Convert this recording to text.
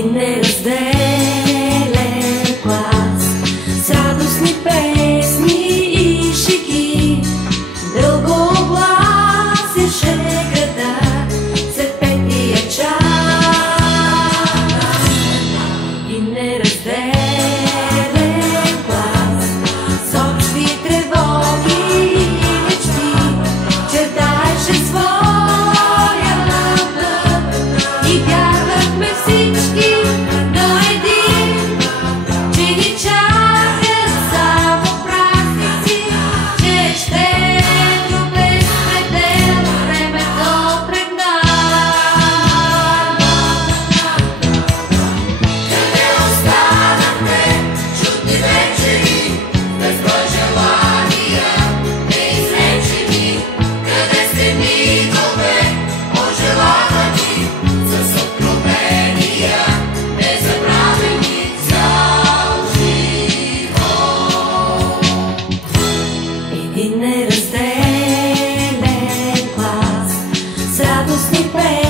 Един неразделен клас с радостни песни и шеги, дълго гласеше града след петия час. Един неразделен клас с общи тревоги и мечти чертаеше своя път и вярвахме всички до един, че ни чакат само празници, че ще е безпределно времето пред нас. Къде останахме чудни вечери, без брой желания неизречени? Къде сте мигове пожелавани с откровения незабравени цял живот? Един неразделен клас с радостни песни